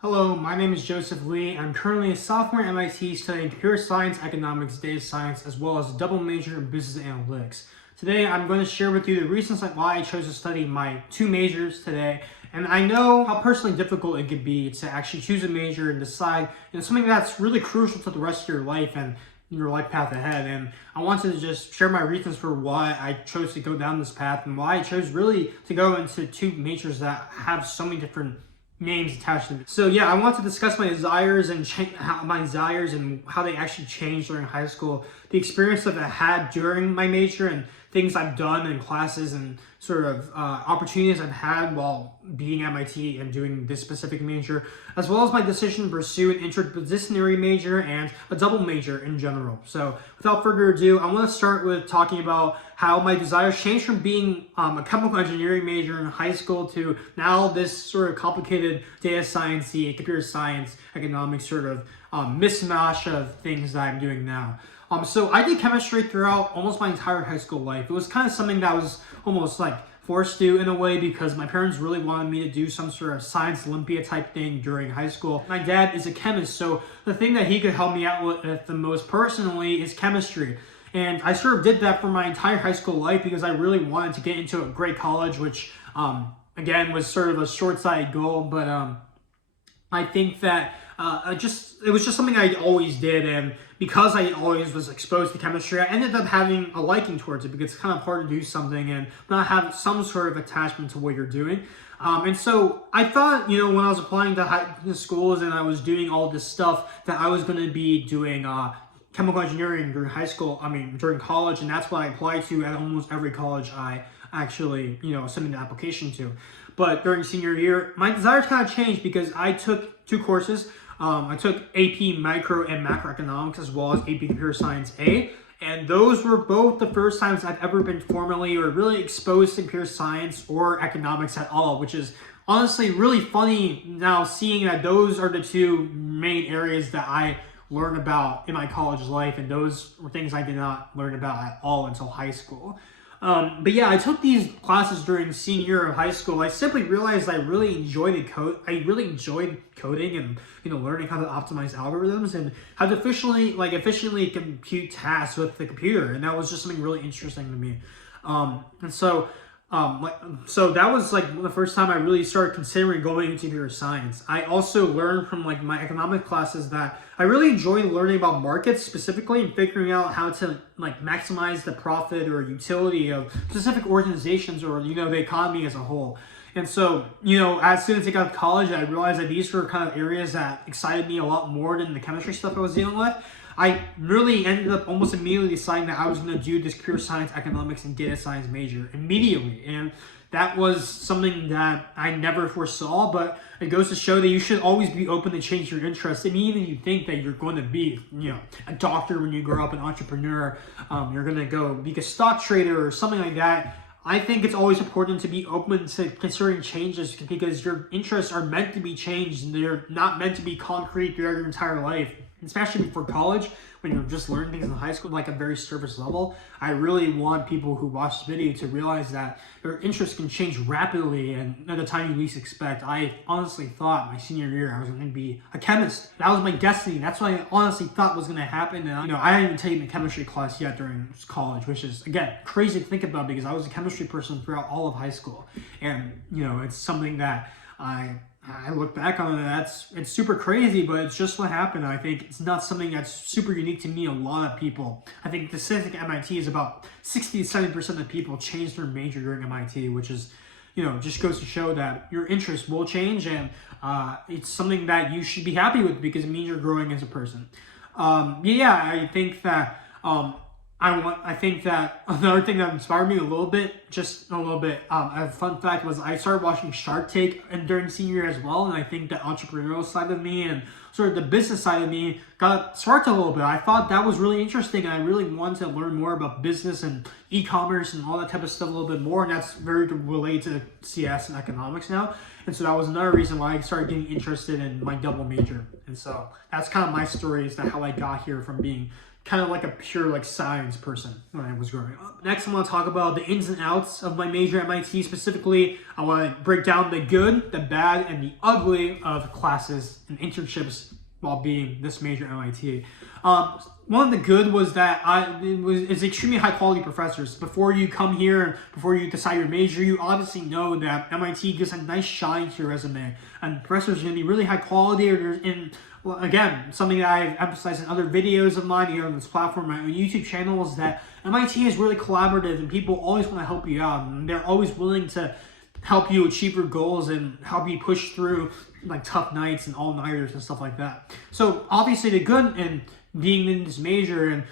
Hello, my name is Joseph Lee. I'm currently a sophomore at MIT studying computer science, economics, data science, as well as a double major in business analytics. Today, I'm going to share with you the reasons why I chose to study my two majors today. And I know how personally difficult it could be to actually choose a major and decide something that's really crucial to the rest of your life and your life path ahead. And I wanted to just share my reasons for why I chose to go down this path and why I chose really to go into two majors that have so many different names attached to it. So yeah, I want to discuss my desires and how they actually changed during high school, the experience that I had during my major, and things I've done in classes and sort of opportunities I've had while being at MIT and doing this specific major, as well as my decision to pursue an interdisciplinary major and a double major in general. So without further ado, I want to start with talking about how my desires changed from being a chemical engineering major in high school to now this sort of complicated data science-y, computer science, economics sort of mismatch of things that I'm doing now. So I did chemistry throughout almost my entire high school life. It was kind of something that I was almost like forced to in a way because my parents really wanted me to do some sort of science Olympia type thing during high school. My dad is a chemist, so the thing that he could help me out with the most personally is chemistry. And I sort of did that for my entire high school life because I really wanted to get into a great college, which again was sort of a short-sighted goal, but I think that it was just something I always did, and because I always was exposed to chemistry, I ended up having a liking towards it because it's kind of hard to do something and not have some sort of attachment to what you're doing. And so I thought, when I was applying to schools and I was doing all this stuff, that I was going to be doing chemical engineering during college, and that's what I applied to at almost every college I actually, submitted an application to. But during senior year, my desires kind of changed because I took two courses. I took AP Micro and Macroeconomics as well as AP Computer Science A. And those were both the first times I've ever been formally or really exposed to computer science or economics at all, which is honestly really funny now seeing that those are the two main areas that I learned about in my college life, and those were things I did not learn about at all until high school. But yeah, I took these classes during senior year of high school. I simply realized I really enjoyed coding and learning how to optimize algorithms and how to efficiently compute tasks with the computer, and that was just something really interesting to me. So that was the first time I really started considering going into computer science. I also learned from my economic classes that I really enjoyed learning about markets specifically and figuring out how to maximize the profit or utility of specific organizations or the economy as a whole. And so, as soon as I got to college, I realized that these were kind of areas that excited me a lot more than the chemistry stuff I was dealing with. I really ended up almost immediately deciding that I was going to do this computer science, economics, and data science major immediately. And that was something that I never foresaw, but it goes to show that you should always be open to change your interests. I mean, even if you think that you're going to be, a doctor when you grow up, an entrepreneur, you're going to go be a stock trader or something like that. I think it's always important to be open to considering changes because your interests are meant to be changed and they're not meant to be concrete throughout your entire life. Especially before college, when you're just learning things in high school, a very surface level. I really want people who watch this video to realize that their interests can change rapidly and at the time you least expect. I honestly thought my senior year I was going to be a chemist. That was my destiny. That's what I honestly thought was going to happen. And I hadn't even taken a chemistry class yet during college, which is, again, crazy to think about because I was a chemistry person throughout all of high school. And, it's something that I look back on it, it's super crazy, but it's just what happened. I think it's not something that's super unique to me. A lot of people, I think the statistic at MIT is about 60 to 70% of people change their major during MIT, which is, just goes to show that your interests will change, and it's something that you should be happy with because it means you're growing as a person. I think that I think that another thing that inspired me a fun fact was I started watching Shark Tank during senior year as well, and I think the entrepreneurial side of me and sort of the business side of me got sparked a little bit. I thought that was really interesting, and I really wanted to learn more about business and e-commerce and all that type of stuff a little bit more, and that's very related to CS and economics now. And so that was another reason why I started getting interested in my double major. And so that's kind of my story as to how I got here from being kind of like a pure like science person when I was growing up. Next, I want to talk about the ins and outs of my major at MIT. Specifically, I want to break down the good, the bad, and the ugly of classes and internships while being this major at MIT. One of the good was that it's extremely high quality professors. Before you come here and before you decide your major, you obviously know that MIT gives a nice shine to your resume, and professors are going to be really high quality. Well, again, something that I've emphasized in other videos of mine here on this platform, my own YouTube channel, is that MIT is really collaborative and people always want to help you out, and they're always willing to help you achieve your goals and help you push through like tough nights and all-nighters and stuff like that. So obviously the good in being in this major and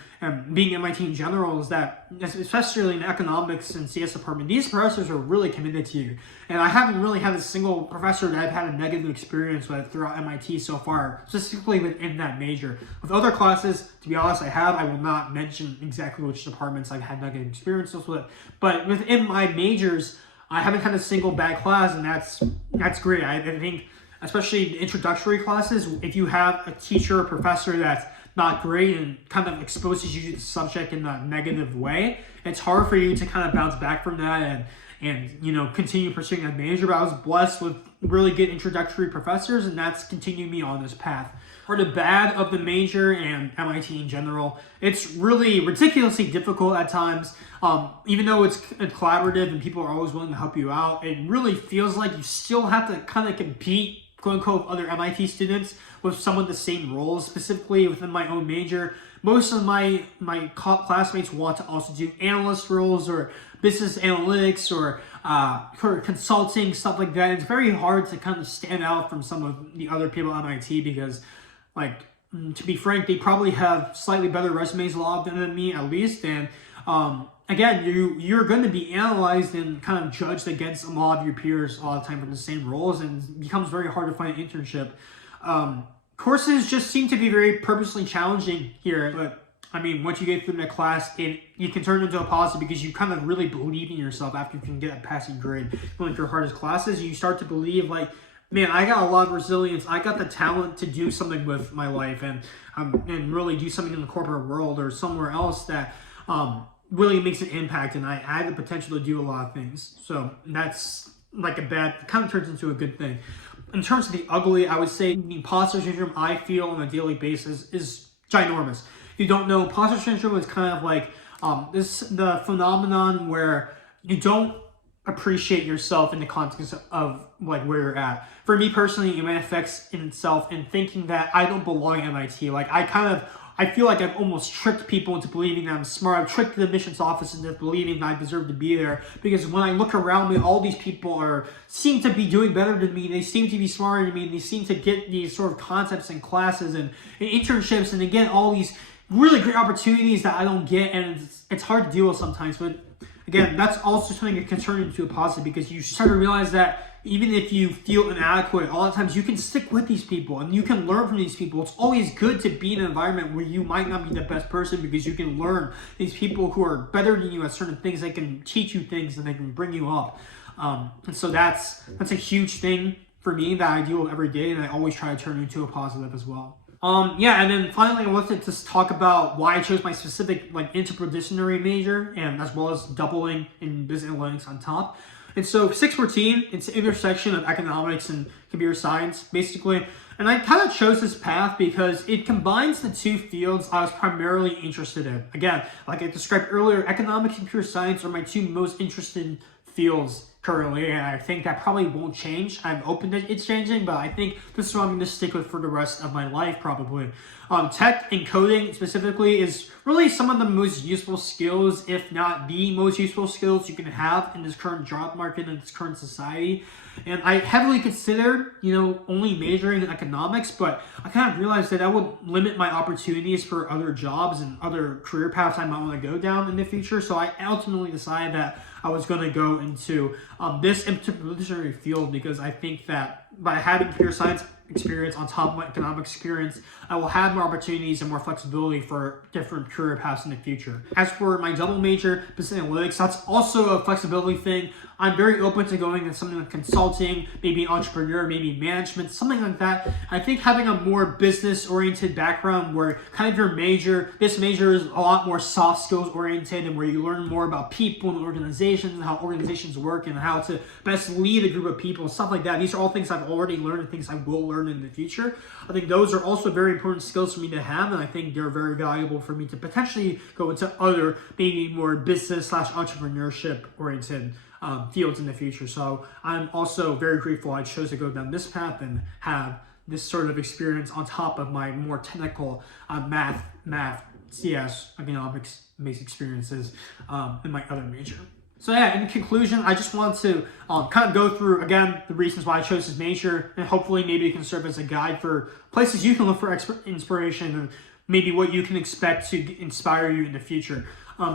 being MIT in general is that, especially in economics and CS department, these professors are really committed to you. And I haven't really had a single professor that I've had a negative experience with throughout MIT so far, specifically within that major. With other classes, to be honest, I will not mention exactly which departments I've had negative experiences with, but within my majors, I haven't had a single bad class, and that's great. I think, especially the introductory classes, if you have a teacher or professor that's not great and kind of exposes you to the subject in a negative way, it's hard for you to kind of bounce back from that and continue pursuing that major. But I was blessed with really good introductory professors, and that's continued me on this path. For the bad of the major and MIT in general, it's really ridiculously difficult at times. Even though it's collaborative and people are always willing to help you out, it really feels like you still have to kind of compete, quote unquote, with other MIT students with some of the same roles. Specifically within my own major, most of my classmates want to also do analyst roles or business analytics or consulting, stuff like that. It's very hard to kind of stand out from some of the other people at MIT because, like, to be frank, they probably have slightly better resumes, a lot of them, than me at least. And again, you're going to be analyzed and kind of judged against a lot of your peers a lot of the time for the same roles, and it becomes very hard to find an internship. Courses just seem to be very purposely challenging here, but I mean, once you get through that class, you can turn it into a positive because you kind of really believe in yourself after you can get a passing grade. One of your hardest classes, you start to believe, like, man, I got a lot of resilience. I got the talent to do something with my life and really do something in the corporate world or somewhere else that really makes an impact, and I have the potential to do a lot of things. So that's like kind of turns into a good thing. In terms of the ugly, I would say the imposter syndrome I feel on a daily basis is ginormous. If you don't know, imposter syndrome is kind of like the phenomenon where you don't appreciate yourself in the context of like where you're at. For me personally, it manifests in itself in thinking that I don't belong at MIT. Like I feel like I've almost tricked people into believing that I'm smart. I've tricked the admissions office into believing that I deserve to be there. Because when I look around me, all these people seem to be doing better than me. They seem to be smarter than me. And they seem to get these sort of concepts and classes and internships and again, all these really great opportunities that I don't get. And it's hard to deal with sometimes. But again, that's also something that can turn into a positive because you start to realize that even if you feel inadequate, a lot of times you can stick with these people and you can learn from these people. It's always good to be in an environment where you might not be the best person because you can learn these people who are better than you at certain things. They can teach you things and they can bring you up. And so that's a huge thing for me that I deal with every day, and I always try to turn into a positive as well. And then finally, I wanted to just talk about why I chose my specific like interdisciplinary major and as well as doubling in business analytics on top. And so 614, it's the intersection of economics and computer science, basically. And I kind of chose this path because it combines the two fields I was primarily interested in. Again, like I described earlier, economics and computer science are my two most interested fields currently, and I think that probably won't change. I'm open to it changing, but I think this is what I'm going to stick with for the rest of my life, probably. Tech and coding specifically is really some of the most useful skills, if not the most useful skills you can have in this current job market and this current society. And I heavily considered, only majoring in economics, but I kind of realized that would limit my opportunities for other jobs and other career paths I might want to go down in the future. So I ultimately decided that I was going to go into this interdisciplinary field because I think that by having computer science experience on top of my economics experience, I will have more opportunities and more flexibility for different career paths in the future. As for my double major, business analytics, that's also a flexibility thing. I'm very open to going into something like consulting, maybe an entrepreneur, maybe management, something like that. I think having a more business-oriented background where kind of your major, this major is a lot more soft skills oriented and where you learn more about people and organizations and how organizations work and how to best lead a group of people and stuff like that. These are all things I've already learned and things I will learn in the future. I think those are also very important skills for me to have, and I think they're very valuable for me to potentially go into other, maybe more business/entrepreneurship oriented fields in the future. So I'm also very grateful I chose to go down this path and have this sort of experience on top of my more technical math, CS, economics-based experiences in my other major. So yeah, in conclusion, I just want to kind of go through, again, the reasons why I chose this major, and hopefully maybe it can serve as a guide for places you can look for inspiration and maybe what you can expect to inspire you in the future.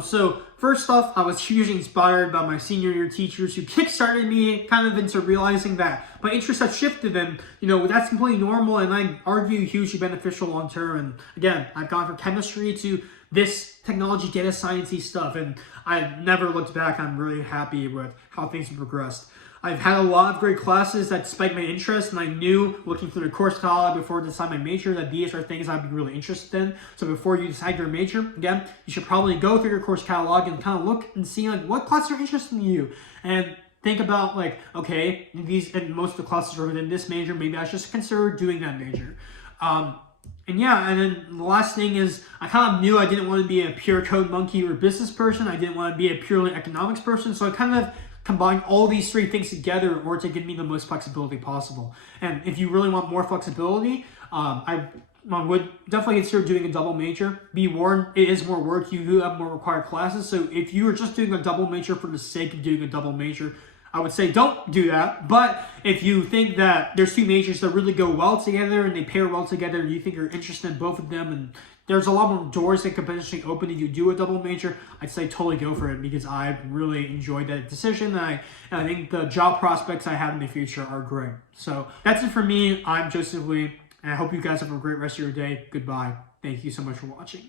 So first off, I was hugely inspired by my senior year teachers who kickstarted me kind of into realizing that my interests have shifted, and that's completely normal, and I argue hugely beneficial long term. And again, I've gone from chemistry to this technology, data science-y stuff, and I've never looked back. I'm really happy with how things have progressed. I've had a lot of great classes that spiked my interest, and I knew looking through the course catalog before deciding my major that these are things I'd be really interested in. So before you decide your major, again, you should probably go through your course catalog and kind of look and see like what classes are interested in you, and think about like, okay, these and most of the classes are within this major, maybe I should just consider doing that major. And then the last thing is I kind of knew I didn't want to be a pure code monkey or business person. I didn't want to be a purely economics person. So I kind of combined all these three things together in order to give me the most flexibility possible. And if you really want more flexibility, I would definitely consider doing a double major. Be warned, it is more work. You do have more required classes. So if you are just doing a double major for the sake of doing a double major, I would say don't do that. But if you think that there's two majors that really go well together and they pair well together and you think you're interested in both of them and there's a lot more doors that could potentially open if you do a double major, I'd say totally go for it because I really enjoyed that decision. And I think the job prospects I have in the future are great. So that's it for me. I'm Joseph Lee, and I hope you guys have a great rest of your day. Goodbye. Thank you so much for watching.